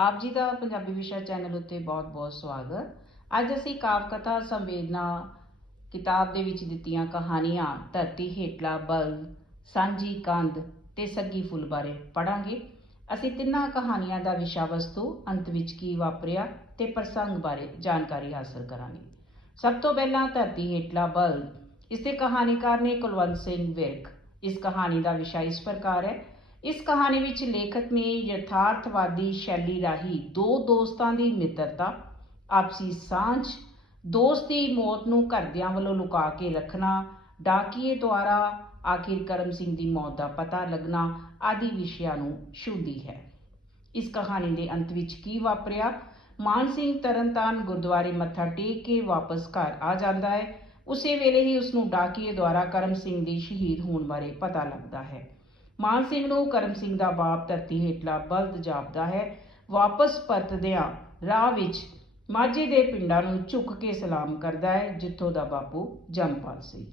ਆਪ ਜੀ ਦਾ ਪੰਜਾਬੀ ਵਿਸ਼ਾ ਚੈਨਲ ਉੱਤੇ ਬਹੁਤ-ਬਹੁਤ ਸਵਾਗਤ। ਅੱਜ ਅਸੀਂ ਕਾਵ ਕਥਾ ਸੰਵੇਦਨਾ ਕਿਤਾਬ ਦੇ ਵਿੱਚ ਦਿੱਤੀਆਂ ਕਹਾਣੀਆਂ, ਧਰਤੀ ਹੇਠਲਾ ਬਲ ਸਾਂਝੀ ਕੰਧ ਤੇ ਸੱਗੀ ਫੁੱਲ ਬਾਰੇ ਪੜਾਂਗੇ ਅਸੀਂ ਤਿੰਨਾਂ ਕਹਾਣੀਆਂ ਦਾ ਵਿਸ਼ਾ ਵਸਤੂ ਅੰਤ ਵਿੱਚ ਕੀ ਵਾਪਰਿਆ ਤੇ ਪ੍ਰਸੰਗ ਬਾਰੇ ਜਾਣਕਾਰੀ ਹਾਸਲ ਕਰਾਂਗੇ। ਸਭ ਤੋਂ ਪਹਿਲਾਂ ਧਰਤੀ ਹੇਠਲਾ ਬਲ ਇਸ ਦੇ ਕਹਾਣੀਕਾਰ ਨੇ ਕੁਲਵੰਤ ਸਿੰਘ ਵਿਰਕ। ਇਸ ਕਹਾਣੀ ਦਾ ਵਿਸ਼ਾ ਇਸ ਪ੍ਰਕਾਰ ਹੈ ਇਸ ਕਹਾਣੀ ਵਿੱਚ ਲੇਖਕ ਨੇ ਯਥਾਰਥਵਾਦੀ ਸ਼ੈਲੀ ਰਾਹੀਂ ਦੋ ਦੋਸਤਾਂ ਦੀ ਮਿੱਤਰਤਾ, ਆਪਸੀ ਸਾਂਝ, ਦੋਸਤ ਦੀ ਮੌਤ ਨੂੰ ਘਰਦਿਆਂ ਵੱਲੋਂ ਲੁਕਾ ਕੇ ਰੱਖਣਾ, ਡਾਕੀਏ ਦੁਆਰਾ ਆਖਿਰ ਕਰਮ ਸਿੰਘ ਦੀ ਮੌਤ ਦਾ ਪਤਾ ਲੱਗਣਾ ਆਦਿ ਵਿਸ਼ਿਆਂ ਨੂੰ ਛੂਹਦੀ ਹੈ। ਇਸ ਕਹਾਣੀ ਦੇ ਅੰਤ ਵਿੱਚ ਕੀ ਵਾਪਰਿਆ? ਮਾਨ ਸਿੰਘ ਤਰਨਤਾਰਨ ਗੁਰਦੁਆਰੇ ਮੱਥਾ ਟੇਕ ਕੇ ਵਾਪਸ ਘਰ ਆ ਜਾਂਦਾ ਹੈ। ਉਸੇ ਵੇਲੇ ਹੀ ਉਸ ਨੂੰ ਡਾਕੀਏ ਦੁਆਰਾ ਕਰਮ ਸਿੰਘ ਦੇ ਸ਼ਹੀਦ ਹੋਣ ਬਾਰੇ ਪਤਾ ਲੱਗਦਾ ਹੈ। ਮਾਨ ਸਿੰਘ ਨੂੰ ਕਰਮ ਸਿੰਘ ਦਾ ਬਾਪ ਧਰਤੀ ਹੇਠਲਾ ਬਲਦ ਜਾਪਦਾ ਹੈ। ਵਾਪਸ ਪਰਤਦਿਆਂ ਰਾਹ ਵਿੱਚ ਮਾਝੇ ਦੇ ਪਿੰਡਾਂ ਨੂੰ ਝੁੱਕ ਕੇ ਸਲਾਮ ਕਰਦਾ ਹੈ, ਜਿੱਥੋਂ ਦਾ ਬਾਪੂ ਜੰਮਪਾਲ ਸੀ।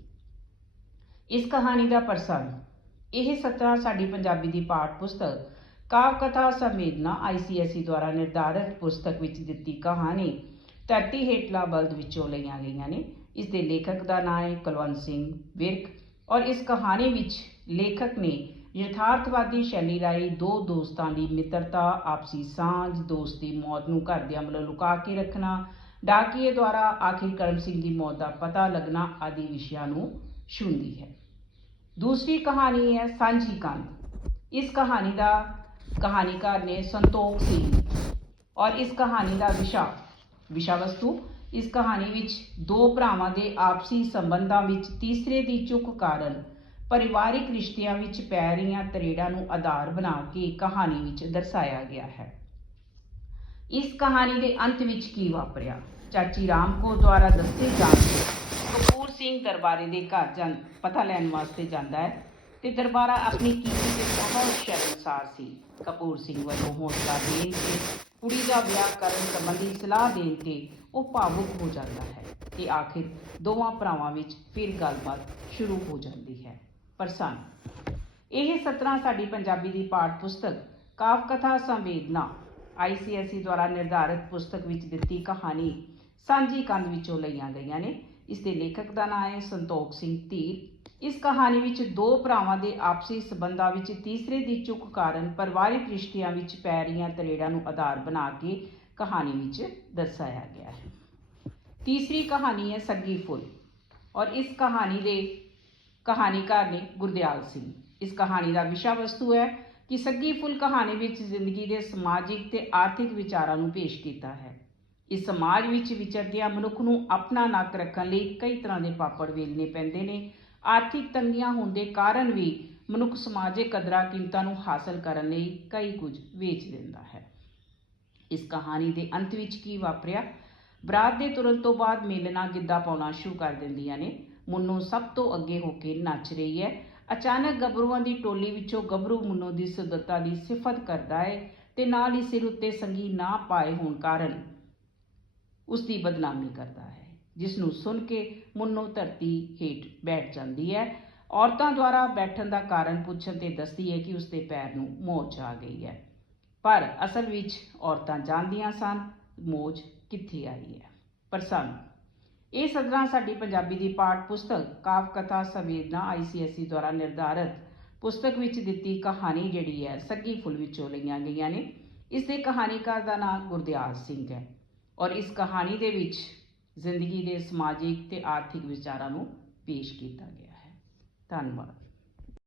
ਇਸ ਕਹਾਣੀ ਦਾ ਪ੍ਰਸੰਗ ਇਹ ਸਤਰਾ ਸਾਡੀ ਪੰਜਾਬੀ ਦੀ ਪਾਠ ਪੁਸਤਕ ਕਾਵ ਕਥਾ ਸੰਵੇਦਨਾ ਆਈਸੀਐਸਈ ਦੁਆਰਾ ਨਿਰਧਾਰਿਤ ਪੁਸਤਕ ਵਿੱਚ ਦਿੱਤੀ ਕਹਾਣੀ ਧਰਤੀ ਹੇਠਲਾ ਬਲਦ ਵਿੱਚੋਂ ਲਈਆਂ ਗਈਆਂ ਨੇ। ਇਸ ਦੇ ਲੇਖਕ ਦਾ ਨਾਮ ਹੈ ਕੁਲਵੰਤ ਸਿੰਘ ਵਿਰਕ ਔਰ ਇਸ ਕਹਾਣੀ ਵਿੱਚ ਲੇਖਕ ਨੇ ਯਥਾਰਥਵਾਦੀ ਸ਼ੈਲੀ ਰਾਹੀਂ ਦੋ ਦੋਸਤਾਂ ਦੀ ਮਿੱਤਰਤਾ, ਆਪਸੀ ਸਾਂਝ, ਦੋਸਤ ਦੀ ਮੌਤ ਨੂੰ ਘਰਦਿਆਂ ਵੱਲੋਂ ਲੁਕਾ ਕੇ ਰੱਖਣਾ, ਡਾਕੀਏ ਦੁਆਰਾ ਆਖਿਰ ਕਰਮ ਸਿੰਘ ਦੀ ਮੌਤ ਦਾ ਪਤਾ ਲੱਗਣਾ ਆਦਿ ਵਿਸ਼ਿਆਂ ਨੂੰ ਛੂੰਹਦੀ ਹੈ। ਦੂਸਰੀ ਕਹਾਣੀ ਹੈ ਸਾਂਝੀ ਕੰਧ। ਇਸ ਕਹਾਣੀ ਦਾ ਕਹਾਣੀਕਾਰ ਨੇ ਸੰਤੋਖ ਸਿੰਘ ਔਰ ਇਸ ਕਹਾਣੀ ਦਾ ਵਿਸ਼ਾ ਵਿਸ਼ਾ ਵਸਤੂ ਇਸ ਕਹਾਣੀ ਵਿੱਚ ਦੋ ਭਰਾਵਾਂ ਦੇ ਆਪਸੀ ਸੰਬੰਧਾਂ ਵਿੱਚ ਤੀਸਰੇ ਦੀ ਚੁੱਕ ਕਾਰਨ ਪਰਿਵਾਰਿਕ ਰਿਸ਼ਤਿਆਂ ਵਿੱਚ ਪੈ ਰਹੀਆਂ ਤਰੇੜਾਂ ਨੂੰ ਆਧਾਰ ਬਣਾ ਕੇ ਕਹਾਣੀ ਵਿੱਚ ਦਰਸਾਇਆ ਗਿਆ ਹੈ। ਇਸ ਕਹਾਣੀ ਦੇ ਅੰਤ ਵਿੱਚ ਕੀ ਵਾਪਰਿਆ? ਚਾਚੀ ਰਾਮ ਕੋ ਦੁਆਰਾ ਦੱਸੇ ਜਾਣ ਕਪੂਰ ਸਿੰਘ ਦਰਬਾਰੇ ਦੇ ਘਰ ਜਾਂ ਪਤਾ ਲੈਣ ਵਾਸਤੇ ਜਾਂਦਾ ਹੈ ਤੇ ਦਰਬਾਰਾ ਆਪਣੀ ਕੀਤੀ ਤੇ ਬਹੁਤ ਸ਼ਰਮਸਾਰ ਸੀ। ਕਪੂਰ ਸਿੰਘ ਵੱਲੋਂ ਹੌਸਲਾ ਦੇਣ ਤੇ ਕੁੜੀ ਦਾ ਵਿਆਹ ਕਰਨ ਸੰਬੰਧੀ ਸਲਾਹ ਦੇਣ ਤੇ ਉਹ ਭਾਵੁਕ ਹੋ ਜਾਂਦਾ ਹੈ ਤੇ ਆਖਿਰ ਦੋਵਾਂ ਭਰਾਵਾਂ ਵਿੱਚ ਫਿਰ ਗੱਲਬਾਤ ਸ਼ੁਰੂ ਹੋ ਜਾਂਦੀ ਹੈ। ਪ੍ਰਸੰਗ ਇਹ ਸਤਰਾਂ ਸਾਡੀ ਪੰਜਾਬੀ ਦੀ ਪਾਠ ਪੁਸਤਕ ਕਾਵ ਕਥਾ ਸੰਵੇਦਨਾ ਆਈਸੀਐਸਈ ਦੁਆਰਾ ਨਿਰਧਾਰਿਤ ਪੁਸਤਕ ਵਿੱਚ ਦਿੱਤੀ ਕਹਾਣੀ ਸਾਂਝੀ ਕੰਧ ਵਿੱਚੋਂ ਲਈਆਂ ਗਈਆਂ ਨੇ। ਇਸ ਦੇ ਲੇਖਕ ਦਾ ਨਾਮ ਹੈ ਸੰਤੋਖ ਸਿੰਘ ਧੀਰ। ਇਸ ਕਹਾਣੀ ਵਿੱਚ ਦੋ ਭਰਾਵਾਂ ਦੇ ਆਪਸੀ ਸਬੰਧਾਂ ਵਿੱਚ ਤੀਸਰੇ ਦੀ ਚੁੱਕ ਕਾਰਨ ਪਰਿਵਾਰਿਕ ਰਿਸ਼ਤਿਆਂ ਵਿੱਚ ਪੈ ਰਹੀਆਂ ਤਰੇੜਾਂ ਨੂੰ ਆਧਾਰ ਬਣਾ ਕੇ ਕਹਾਣੀ ਵਿੱਚ ਦਰਸਾਇਆ ਗਿਆ ਹੈ। ਤੀਸਰੀ ਕਹਾਣੀ ਹੈ ਸੱਗੀ ਫੁੱਲ ਔਰ ਇਸ ਕਹਾਣੀ ਦੇ ਕਹਾਣੀਕਾਰ ਨੇ ਗੁਰਦਿਆਲ ਸਿੰਘ। ਇਸ ਕਹਾਣੀ ਦਾ ਵਿਸ਼ਾ ਵਸਤੂ ਹੈ ਕਿ ਸੱਗੀ ਫੁੱਲ ਕਹਾਣੀ ਵਿੱਚ ਜ਼ਿੰਦਗੀ ਦੇ ਸਮਾਜਿਕ ਤੇ ਆਰਥਿਕ ਵਿਚਾਰਾਂ ਨੂੰ ਪੇਸ਼ ਕੀਤਾ ਹੈ। ਇਸ ਸਮਾਜ ਵਿੱਚ ਵਿਚਰਦਿਆਂ ਮਨੁੱਖ ਨੂੰ ਆਪਣਾ ਨੱਕ ਰੱਖਣ ਲਈ ਕਈ ਤਰ੍ਹਾਂ ਦੇ ਪਾਪੜ ਵੇਲਣੇ ਪੈਂਦੇ ਨੇ। ਆਰਥਿਕ ਤੰਗੀਆਂ ਹੋਣ ਦੇ ਕਾਰਨ ਵੀ ਮਨੁੱਖ ਸਮਾਜਿਕ ਕਦਰਾਂ ਕੀਮਤਾਂ ਨੂੰ ਹਾਸਲ ਕਰਨ ਲਈ ਕਈ ਕੁਝ ਵੇਚ ਦਿੰਦਾ ਹੈ। ਇਸ ਕਹਾਣੀ ਦੇ ਅੰਤ ਵਿੱਚ ਕੀ ਵਾਪਰਿਆ? ਬਰਾਤ ਦੇ ਤੁਰੰਤ ਤੋਂ ਬਾਅਦ ਮੇਲਣਾ ਗਿੱਧਾ ਪਾਉਣਾ ਸ਼ੁਰੂ ਕਰ ਦਿੰਦੀਆਂ ਨੇ। ਮੁੰਨੂ ਸਭ ਤੋਂ ਅੱਗੇ ਹੋ ਕੇ ਨੱਚ ਰਹੀ ਹੈ। ਅਚਾਨਕ ਗੱਭਰੂਆਂ ਦੀ ਟੋਲੀ ਵਿੱਚੋਂ ਗੱਭਰੂ ਮੁੰਨੂ ਦੀ ਸੁੰਦਰਤਾ ਦੀ ਸਿਫਤ ਕਰਦਾ ਹੈ ਤੇ ਨਾਲ ਹੀ ਸਿਰ ਉੱਤੇ ਸੰਗੀ ਨਾ ਪਾਏ ਹੋਣ ਕਾਰਨ ਉਸ ਦੀ ਬਦਨਾਮੀ ਕਰਦਾ ਹੈ ਜਿਸ ਨੂੰ ਸੁਣ ਕੇ ਮੁੰਨੂ ਧਰਤੀ ਹੇਠ ਬੈਠ ਜਾਂਦੀ ਹੈ। ਔਰਤਾਂ ਦੁਆਰਾ ਬੈਠਣ ਦਾ ਕਾਰਨ ਪੁੱਛਣ ਤੇ ਦੱਸਦੀ ਹੈ ਕਿ ਉਸ ਦੇ ਪੈਰ ਨੂੰ ਮੋਚ ਆ ਗਈ ਹੈ। ਪਰ ਅਸਲ ਵਿੱਚ ਔਰਤਾਂ ਜਾਣਦੀਆਂ ਸਨ ਮੋਚ ਕਿੱਥੇ ਆਈ ਹੈ। ਪ੍ਰਸੰਗ ਇਹ ਸਦਰਾਂ ਸਾਡੀ ਪੰਜਾਬੀ ਦੀ ਪਾਠ ਪੁਸਤਕ ਕਾਵ ਕਥਾ ਸੰਵੇਦਨਾ ਆਈਸੀਐਸਈ ਦੁਆਰਾ ਨਿਰਧਾਰਿਤ ਪੁਸਤਕ ਵਿੱਚ ਦਿੱਤੀ ਕਹਾਣੀ ਜਿਹੜੀ ਹੈ, ਸੱਗੀ ਫੁੱਲ ਵਿੱਚੋਂ ਲਈਆਂ ਗਈਆਂ ਨੇ। ਇਸ ਦੇ ਕਹਾਣੀਕਾਰ ਦਾ ਨਾਮ ਗੁਰਦਿਆਲ ਸਿੰਘ ਹੈ ਔਰ ਇਸ ਕਹਾਣੀ ਦੇ ਵਿੱਚ ਜ਼ਿੰਦਗੀ ਦੇ ਸਮਾਜਿਕ ਤੇ ਆਰਥਿਕ ਵਿਚਾਰਾਂ ਨੂੰ ਪੇਸ਼ ਕੀਤਾ ਗਿਆ ਹੈ। ਧੰਨਵਾਦ।